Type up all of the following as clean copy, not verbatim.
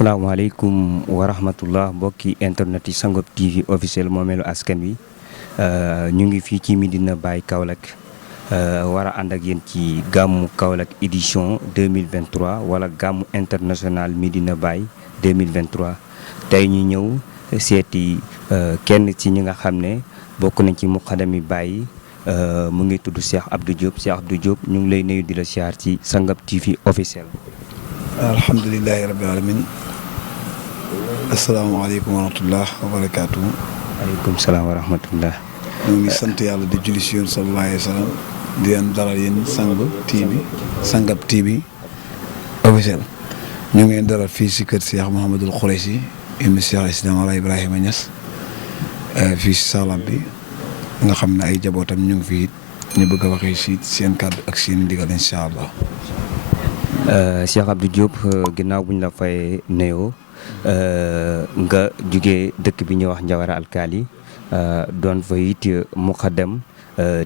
asalaamaaleykum wa rahmatullah mbokki internet yi Sangob TV officiel moomeelu askan wi ñu ngi fii ci Medina Baye Kaolack war a ànd ak yéen ci gàmmu Kaolack édition 2023 wala gàmmu international Medina Baye 2023 tey ñu ñëw seeti kenn ci ñi nga xam ne bokk nañ ci muqaddami Baye mu ngi tudd Cheikh Abdou Diop ñu ngi lay nuyu di la siyaar ci Sangob TV officiel. alhamdulilahi rabbil alamin asalaamaaleykum wa rahmatullah wa barakaatu. aleykum salaam wa rahmatullah. ñu ngi sant yàlla di julli si yoon sallallahu alayhi wa sallam di leen dalal yéen Sangob TV officiel ñu ngi leen dalal fii si kër Cheikh Mouhamadul Khoureychi ibn Cheikh Islam Ala Ibrahima Niass fii si Salam bi nga xam ne ay jabootam ñu ngi fii ñu bëgg a waxee si seen kàddu ak seen ndigal incha allah. Cheikh Abdou Diop ginnaaw bu ñu la fay nuyoo nga jugee dëkk bi ñuy wax Njawara Alkaali doon fa it muqaddam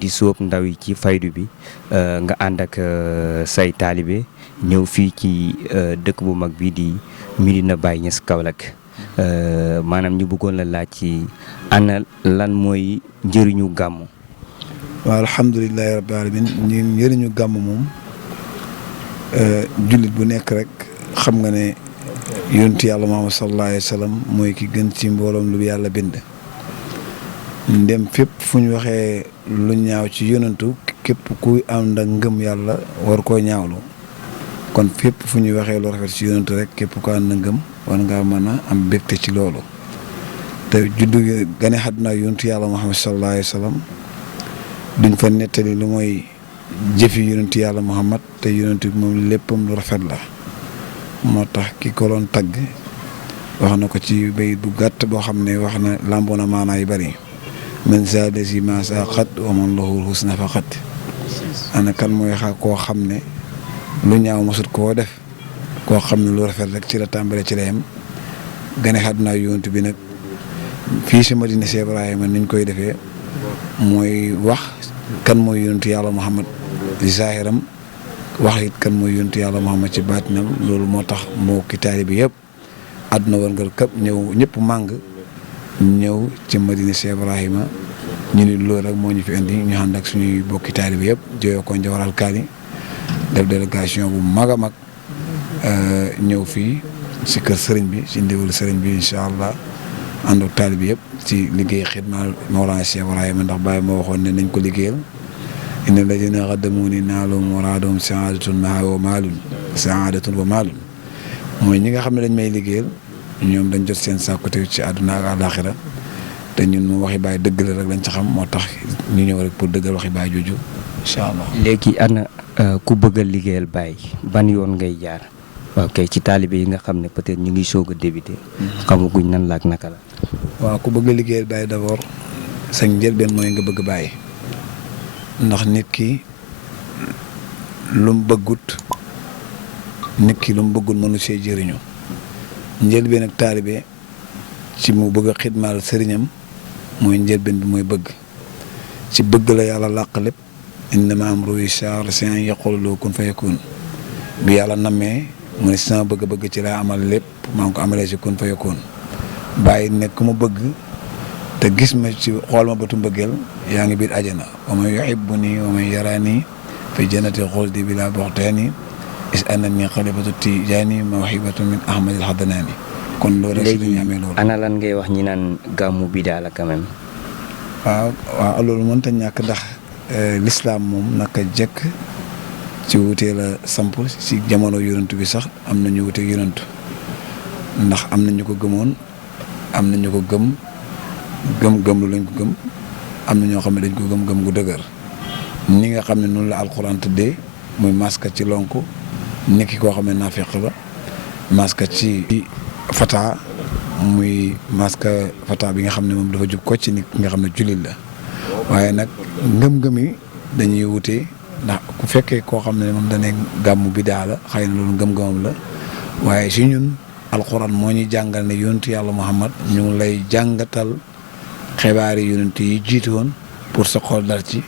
di sóob ndaw yi ci faydu bi nga ànd ak say taalibe ñëw fii ci dëkk bu mag bii di Medina Baye Niass Kaolack maanaam ñu bëggoon la laaj ci ana lan mooy njëriñu gàmmu. waaw alhamdulilahi rabbil alamin njëriñu gàmmu moom. jullit bu nekk rek xam nga ne yonent yàlla Muhammad sallallahu alayhi wa sallam mooy ki gën ci mbooloom lu yàlla bind ndem fépp fu ñu waxee lu ñaaw ci yonentu képp kuy ànd ak ngëm yàlla war koo ñaawlu kon fépp fu ñuy waxee lu rafet ci yonentu rek képp ko ànd ak ngëm war ngaa mën a am bégte ci loolu te juddu gane àdduna yonent yàlla Muhammad sallallahu alayhi wa sallam duñ fa nettali lu mooy jëfi yonent yàlla Muhammad te yonent bi moom léppam lu rafet la moo tax ki ko doon tagg wax na ko ci bayit bu gàtt boo xam ne wax na làmboo na maanaa yu bari man zaada si ma sa xat wa man lahu husna fa xat ana kan mooy koo xam ne lu ñaaw mosut koo def koo xam ne lu rafet rek ci la tàmbale ci la yem gane àdduna yonent bi nag fii si Madina Cheikh Ibrahima niñ koy defee mooy wax kan mooy yonentu yàlla Muhammad di zaahiram wax it kan mooy yonentu yàlla Muhammad ci baatinam loolu moo tax moo ki taalibe bi yëpp àdduna wërngal këpp ñëw ñëpp màng ñëw ci Madina Cheikh Ibrahima ñu ni loolu rek moo ñu fi indi ñu ànd ak suñuy bokki taalibe bi yëpp jógee ko Njawara Alkaali def délégation bu mag a mag ñëw fii si kër sëriñ bi si ndiwal sëriñ bi incha allah ànd ak taalibe bi yëpp ci liggéey xidma Mawlana Cheikh Ibrahima ndax Baye moo waxoon ne nañ ko liggéeyal inna alladina xaddamuni naalum muraadum saadatun wa maalun mooy ñi nga xam ne dañ may liggéeyal ñoom dañ jot seen sàkkute ci àdduna ak àlaaxira te ñun moom waxi Baye dëgg la rek lañ ci xam moo tax ñu ñëw rek pour dëggal waxi Baye jooju incha allah. léegi ana ku bëgg a liggéeyal Baye ban yoon ngay jaar waaw kay ci taalibe yi nga xam ne peut-être ñu ngi soog a débuté. xamaguñ nan la ak naka la. waaw ku bëgg a liggéeyal Baye d'abord sa njëlbeen mooy nga bëgg Baye ndax nit ki lu mu bëggut mënu see jëriñu njëlbeen ak taalibe ci mu bëgg a xidmaal sëriñam mooy njëlbeen bi mooy bëgg ci bëgg la yàlla làq lépp innama amruhu izaa araada shay'an yaqulu lahu kun fayakun bi yàlla nammee mu ne sama bëgg-bëgg ci laa amal lépp maa ngi ko amalee si kun fayakun Baye nekk ku ma bëgg te gis ma ci xool ma bëtu mbëggeel yaa ngi biir àjjana wa man yuhibbuni wa man yarani fi jannati xuldi bila buxtaani is annani xalifatu tijaani mawhibatu min ahmadil xadanaani kon loolu rek ñu amee loolu. ana lan ngay wax ñi naan gàmmu bi daal la quand même. waaw loolu mënta ñàkk ndax l'islam moom naka jekk ci wutee la samp ci jamono yonent bi sax am na ñu wutee yonent ndax am na ñu ko gëmoon. am na ñu ko gëm lu lañ ko gëm am na ñoo xam ne dañ ko gëm gu dëgër ni nga xam ne noonu la alxuraan tëddee muy maska ci lonk niki koo xam ne naafiq la maska ci fata muy maska fata bi nga xam ne moom dafa jub ko ci nit nga xam ne jullit la waaye nag ngëm-ngëm yi dañuy wutee ndax ku fekkee koo xam ne moom dane gàmmu bidaa la xëy na loolu ngëm-ngëmam la waaye si ñun alxuraan moo ñuy jàngal ne yonentu yàlla Muhammad ñu ngi lay jàngatal xibaari yonent yi jiitu woon pour sa xol dal ci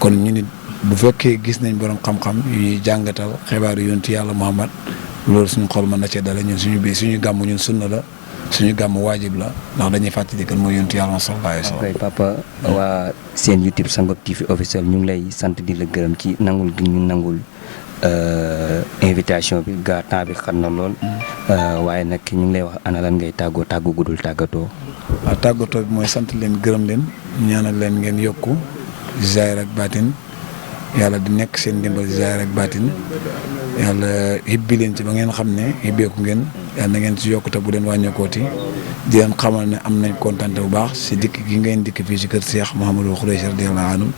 kon ñu nit bu fekkee gis nañ borom xam-xam yu ñuy jàngatal xibaari yonentu yàlla Muhammad loolu suñu xol mën na cee dale ñun suñu gàmm ñun sunna la suñu gàmm waajib la ndax dañuy fàttali kan mooy yonent yàlla sallallahu alayhi wa sallam. ok papa waa seen YouTube Sangob TV officiel ñu ngi lay sant di la gërëm ci nangul gi ñu nangul invitation bi gaa temps bi xam na lool waaye nag ñu ngi lay wax ana lan ngay tàggu guddul tàggatoo. waaw tàggatoo bi mooy sant leen gërëm leen ñaanal leen ngeen yokku zaahir ak baatin yàlla di nekk seen ndimbal zaahir ak baatin yàlla hibbi leen ci ba ngeen xam ne hibbeeku ngeen yàlla na ngeen ci yokkute bu leen wàññeekooti di leen xamal ne am nañ kontante bu baax si dikk gi ngeen dikk fii si kër Cheikh Mouhamadou Khoureychi radiyallahu anhu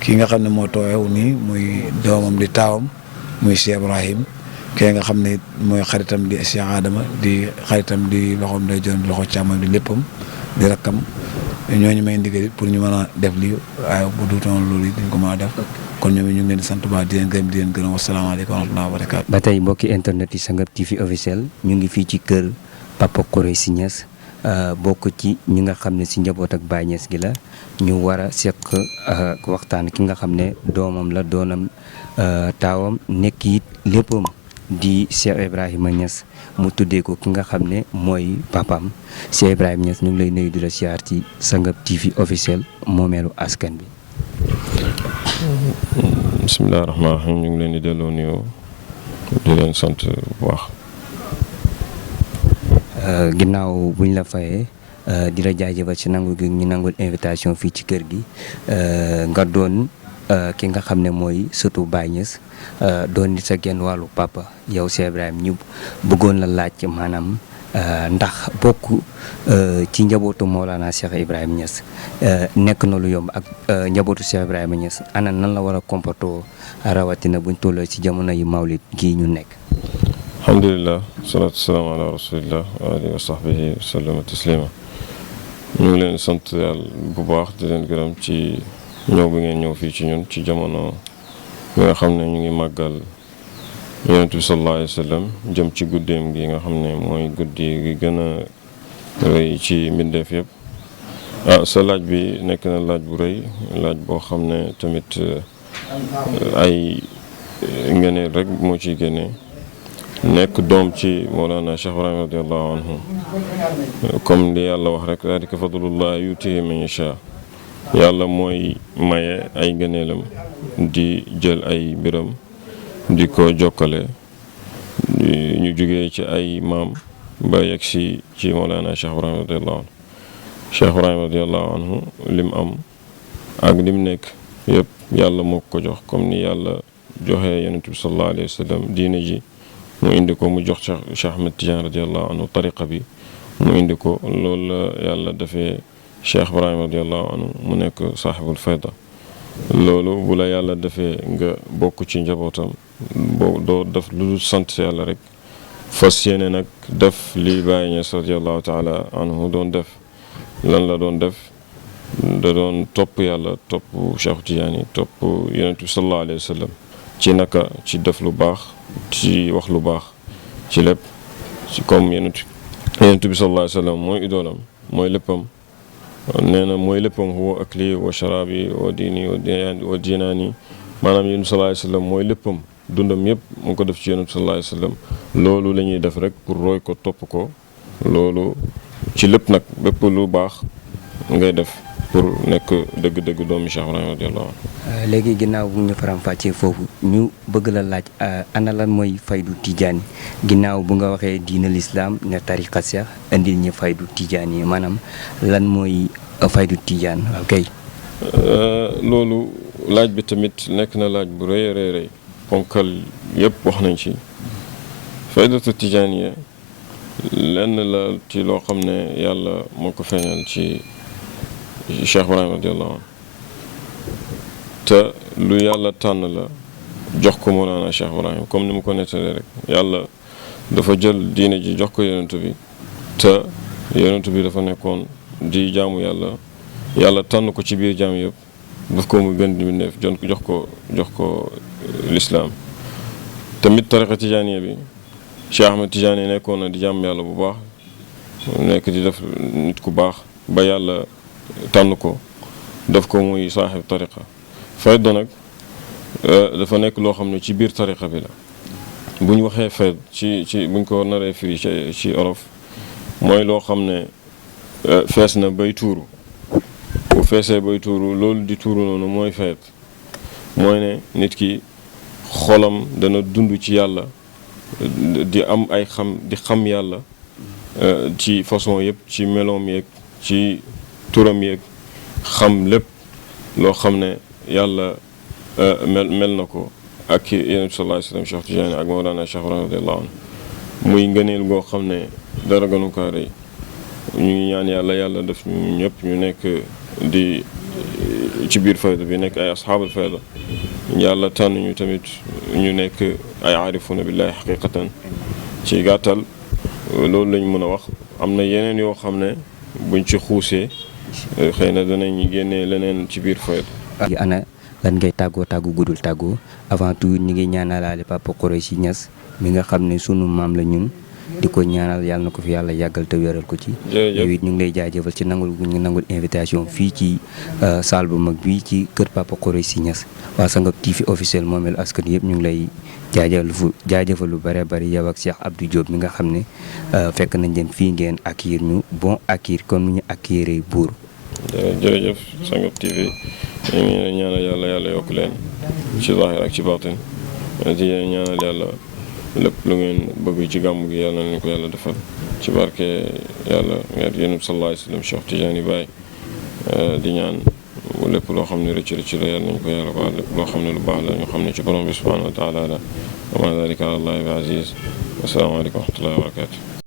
kii nga xam ne moo tooyew nii muy doomam di taawam muy Cheikh Ibrahim kii nga xam ne mooy xaritam di Cheikh Adama di xaritam di loxoom day jon loxo càmmoñ di léppam di rakkam ñooñu may ndigal pour ñu mën a def lii waaye bu duutoon loolu it duñ ko mën a def kon ñoom ñu ngi leen di sant baax di leen gërëm di leen gërëm wasalaamaaleykum wa rahmatulah wa barakaatu. ba tey mbokki internet yi Sangob TV officiel ñu ngi fii ci kër Papa Khoureychi Niass bokk ci ñi nga xam ne si njaboot ak Baye Niass gi la ñu war a seq waxtaan ki nga xam ne doomam la doonam taawam nekk it léppam di Cheikh Ibrahima Niass mu tuddee ko ki nga xam ne mooy papaam Cheikh Ibrahima Niass ñu ngi lay nuyu di la siyaar ci Sangob TV officiel moomeelu askan bi. bisimilah rahmaani rahiim ñu ngi leen di delloo nuyoo di leen sant bu baax. ginnaaw buñ la fayee di la jaajëfal ci nangu gi ñu nangul invitation fii ci kër gi nga doon ki nga xam ne mooy surtout Baye Niass doon nit sa genn wàllu papa yow Cheikh Ibrahima ñu bëggoon la laaj maanaam ndax bokk ci njabootu Mawlana Cheikh Ibrahima Niass nekk na lu yomb ak njabootu Cheikh Ibrahima Niass ana nan la war a comporter rawatina buñ tolloo ci jamono yi mawlid gii ñu nekk. alhamdulilah salaatu salaamu ala rasulillah wa alihi wa sahbihi wa sallama taslima ñu ngi leen sant yàlla bu baax di leen gërëm ci ñëw bi ngeen ñëw fii ci ñun ci jamono bi nga xam ne ñu ngi màggal yonent bi sallallahu alayhi wa sallam jëm ci guddeem gi nga xam ne mooy guddi gi gën a rëy ci mbindeef yëpp sa laaj bi nekk na laaj bu rëy laaj boo xam ne tamit ay ngeneel rek moo ciy génnee nekk doom ci Mawlana Cheikh Ibrahima radiallahu anhu comme li yàlla wax rek daalika fadlullah yutihi man yasha yàlla mooy maye ay ngëneelam di jël ay mbiram di ko jokkale ñu jugee ci ay maam ba yegg si ci Mawlana Cheikh Ibrahima radiallahu anhu Cheikh Ibrahima radiallahu anhu lim am ak lim nekk yëpp yàlla moo ko jox comme ni yàlla joxee yonent bi sallallahu alayhi wa sallam diine ji mu indi ko mu jox Cheikh Ahmed Tidiane radiallahu anhu tariqa bi mu indi ko loolu la yàlla defee Cheikh Ibrahima radiallahu anhu mu nekk saaxibul fayda loolu bu la yàlla defee nga bokk ci njabootam boo doo def lu dul sant yàlla rek fas yéene nag def li Baye Niass radiallahu taala anhu doon def lan la doon def da doon topp yàlla topp Cheikh Tidiane topp yonent bi sallallahu alayhi wa sallam ci naka ci def lu baax ci wax lu baax ci lépp ci comme yonent bi sallallahu alayhi wa sallam mooy idoolam mooy léppam nee na mooy léppam huwa akli wa sharabi wa diini wa dinaani maanaam yonent bi sallallahu alayhi wa sallam mooy léppam dundam yëpp mu ko def ci yonent bi sallallahu alayhi wa sallam loolu la ñuy def rek pour roy ko topp ko loolu ci lépp nag bépp lu baax ngay def pour nekk dëgg-dëgg doomi Cheikh Ibrahima radiyallahu anhu. léegi ginnaaw bu ñu faram-fàccee foofu ñu bëgg la laaj ana lan mooy faydu tijaani ginnaaw bu nga waxee diina lislaam ne tariqa Cheikh indil ñu faydu tijaani yi maanaam lan mooy faydu tijaan ok. loolu laaj bi tamit nekk na laaj bu rëy a rëy ponkal yëpp wax nañ ci faydatu tijaaniya lenn la ci loo xam ne yàlla moo ko feeñal ci Cheikh Ibrahima radiyallahu anhu te lu yàlla tànn la jox ko Mawlana Cheikh Ibrahima comme ni mu ko nettalee rek yàlla dafa jël diine ji jox ko yonent bi te yonent bi dafa nekkoon di jaamu yàlla tànn ko ci biir jaam yëpp daf ko mu gën di mbindeef jox ko lislaam tamit tariqa tijaaniya bi Cheikh Ahmed Tidiane nekkoon na di jaamu yàlla bu baax nekk di def nit ku baax ba yàlla tànn ko def ko muy saaxib tariqa fayda nag dafa nekk loo xam ne ci biir tariqa bi la bu ñu waxee feet ci buñ ko naree firi ci olof mooy loo xam ne fees na bay tuuru bu feesee bay tuuru loolu di tuuru noonu mooy feet mooy ne nit ki xolam dana dund ci yàlla di am ay xam yàlla ci façon yëpp ci meloom yeeg ci turam yeeg xam lépp loo xam ne yàlla mel na ko ak yonent bi sallallahu alayhi wa sallam Cheikh Tidiane ak Mawlana Cheikh radiyallahu anhu muy ngëneel goo xam ne dara gënu kaa rëy ñu ngi ñaan yàlla def ñu ñëpp ñu nekk di ci biir fayda bi nekk ay asxaabul fayda yàlla tànn ñu tamit ñu nekk ay aarifuna billahi xaqiqatan ci gàttal loolu lañ mën a wax am na yeneen yoo xam ne buñ ci xuusee xëy na danañ génnee leneen ci biir fayda. ana lan ngay tàggoo guddul tàggoo avant tout ñu ngi ñaanalaale Papa Khoureychi Niass mi nga xam ne sunu maam la ñun di ko ñaanal yàlla na ko fi yàlla yàggal te wéral ko ci. yow it ñu ngi lay jaajëfal ci nangul gu ñu nangul invitation fii ci salle bu mag bi ci kër Papa Khoureychi Niass waa Sangap TV officiel moomeel askan yëpp ñu ngi lay jaajëfal lu bare bari yow ak Cheikh Abdou Diop mi nga xam ne fekk nañ leen fii ngeen accueillir ñu bon accueil kon nu ñu accueillir buur. jërëjëf Sangap TV ñu ngi ñaanal yàlla yokk leen ci zaahir ak ci baatin di ñaanal yàlla lépp lu ngeen bëgg ci gàmmu gi yàlla nañ ko yàlla defal ci barke yàlla yonent bi sallallahu alayhi wa sallam Cheikh Tidiane Baye di ñaan lépp loo xam ne rëcc la yàlla nañ ko yàlla baal lépp loo xam ne lu baax la ñu xam ne ci borom bi subhanahu wa taala la wa ma dalika ala allahi bi aziz wasalaamaaleykum wa rahmatullahi wa barakatu